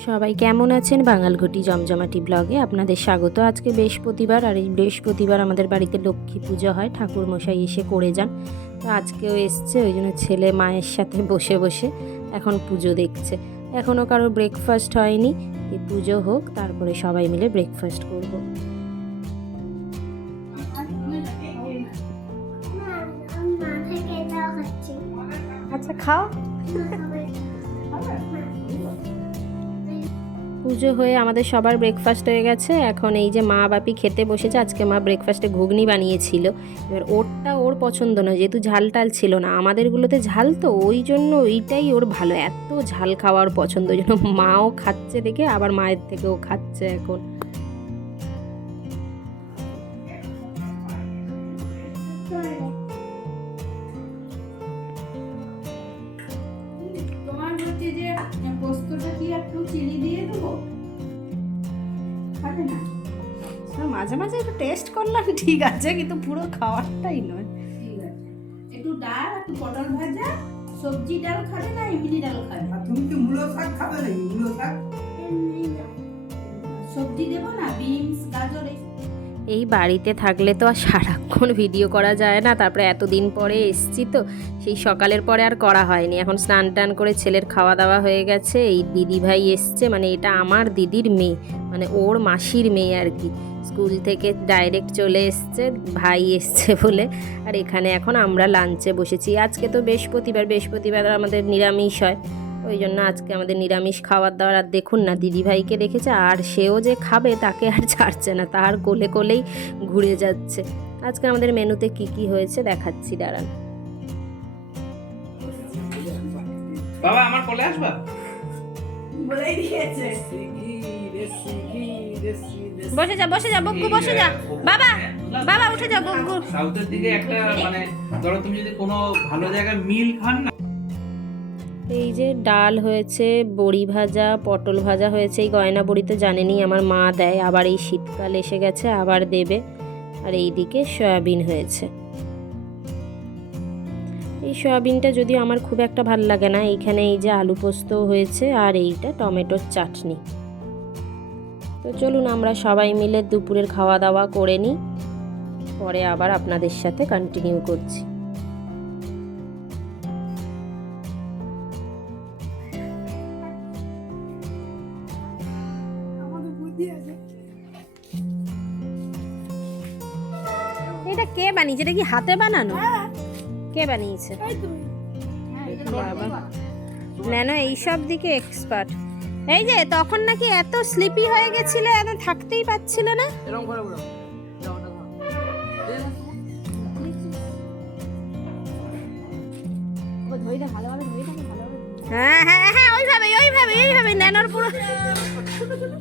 সবাই কেমন আছেন বাঙালঘটি জমজমাটি ব্লগে আপনাদের স্বাগত আজকে বৃহস্পতিবার আর এই বৃহস্পতিবার আমাদের বাড়িতে লক্ষ্মী পুজো হয় ঠাকুর মশাই এসে করে যান তো আজকেও এসছে ওই জন্য ছেলে মায়ের সাথে বসে বসে এখন পুজো দেখছে এখনও কারও ব্রেকফাস্ট হয়নি এই পুজো হোক তারপরে সবাই মিলে ব্রেকফাস্ট করব। আচ্ছা খাও পুজো হয়ে আমাদের সবার ব্রেকফাস্ট হয়ে গেছে। এখন এই যে মা বাপি খেতে বসেছে, আজকে মা ব্রেকফাস্টে ঘুগনি বানিয়েছিল। এবার ওরটা ওর পছন্দ নয়, যেহেতু ঝাল টাল ছিল না। আমাদেরগুলোতে ঝাল তো, ওই জন্য ওইটাই ওর ভালো। এত ঝাল খাওয়ার পছন্দ, ওই জন্য মাও খাচ্ছে দেখে, আবার মায়ের থেকেও খাচ্ছে এখন। মাঝে মাঝে একটু টেস্ট করলাম ঠিক আছে কিন্তু পুরো খাওয়ারটাই নয়। ঠিক আছে। একটু ডাল একটু পটল ভাজা সবজি ডাল খাবে না এমনি ডাল খাবে? আর তুমি কি মূলো শাক খাবে না মূলো শাক? সবজি দেবো না বিনস গাজর এই এই বাড়িতে থাকলে তো আর সারাক্ষণ ভিডিও করা যায় না। তারপরে এতদিন পরে এসছি তো, সেই সকালের পরে আর করা হয়নি। এখন স্নান টান করে ছেলের খাওয়া দাওয়া হয়ে গেছে। এই দিদি ভাই এসছে মানে এটা আমার দিদির মেয়ে মানে ওর মাসির মেয়ে আর কি। স্কুল থেকে ডাইরেক্ট চলে এসছে, ভাই এসছে বলে। আর এখানে এখন আমরা লাঞ্চে বসেছি। আজকে তো বৃহস্পতিবার বৃহস্পতিবার আমাদের নিরামিষ হয়। ওই জন্য আজকে আমাদের নিরামিষ খাবার দাবার আর দেখুন না দিদিভাইকে দেখেছে আর সেও যে খাবে তাকে আর ছাড়ছে না তার কোলে কোলেই ঘুরে যাচ্ছে। আজকে আমাদের মেনুতে কি কি হয়েছে দেখাচ্ছি দাঁড়ান। বাবা আমার কোলে আসবা? বলেই দিয়েছে। বসে যা বসে যা বগ্গু বসে যা। বাবা বাবা উঠে যা বগ্গু সাউথের দিকে একটা মানে ধরো তুমি যদি কোনো ভালো জায়গায় মিল খান না এই যে ডাল হয়েছে, বড়ি ভাজা, পটল ভাজা হয়েছে, এই গয়না বড়ি তো জানেনই, আমার মা দেয়, আবার এই শীতকাল এসে গেছে, আবার দেবে। আর এই দিকে সয়াবিন হয়েছে। এই সয়াবিনটা যদিও আমার খুব একটা ভালো লাগে না, এইখানে এই যে আলু পোস্ত হয়েছে, আর এইটা টমেটোর চাটনি। তো চলুন আমরা সবাই মিলে দুপুরের খাওয়া দাওয়া করে নিই, পরে আবার আপনাদের সাথে কন্টিনিউ করছি। এটা কে বানিয়েছে? এটা কি হাতে বানানো? কে বানিয়েছে? ন্যানো এইসব দিকে এক্সপার্ট এই যে তখন নাকি এত স্লিপি হয়ে গেছিল এত থাকতেই পাচ্ছিল না? হ্যাঁ হ্যাঁ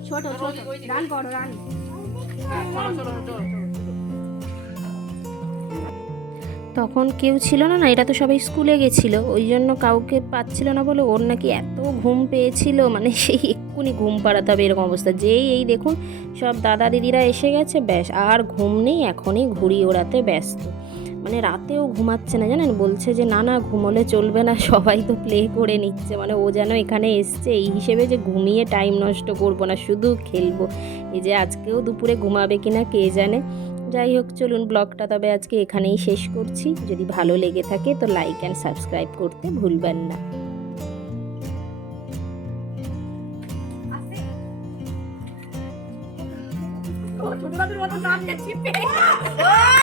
ছোট ছোট রান করো, রান। তখন কেউ ছিল না না এটা তো সবাই স্কুলে গেছিল, ওই জন্য কাউকে পাচ্ছিল না বলে ওর নাকি এত ঘুম পেয়েছিল মানে সেই এক্ষুনি ঘুম পাড়াতে হবে এরকম অবস্থা। যেই, এই দেখুন, সব দাদা দিদিরা এসে গেছে, ব্যাস, আর ঘুম নেই, এখনই ঘুড়ি ওড়াতে ব্যস্ত। মানে রাতেও ঘুমাচ্ছে না জানেন? বলছে যে, না না, ঘুমোলে চলবে না। সবাই তো প্লে করে নিচ্ছে। মানে ও যেন এখানে এসছে, এই হিসেবে যে ঘুমিয়ে টাইম নষ্ট করব না, শুধু খেলব। এই যে আজকেও দুপুরে ঘুমাবে কিনা কে জানে? যাই হোক, চলুন ব্লগটা তবে আজকে এখানেই শেষ করছি। যদি ভালো লেগে থাকে তো লাইক অ্যান্ড সাবস্ক্রাইব করতে ভুলবেন না।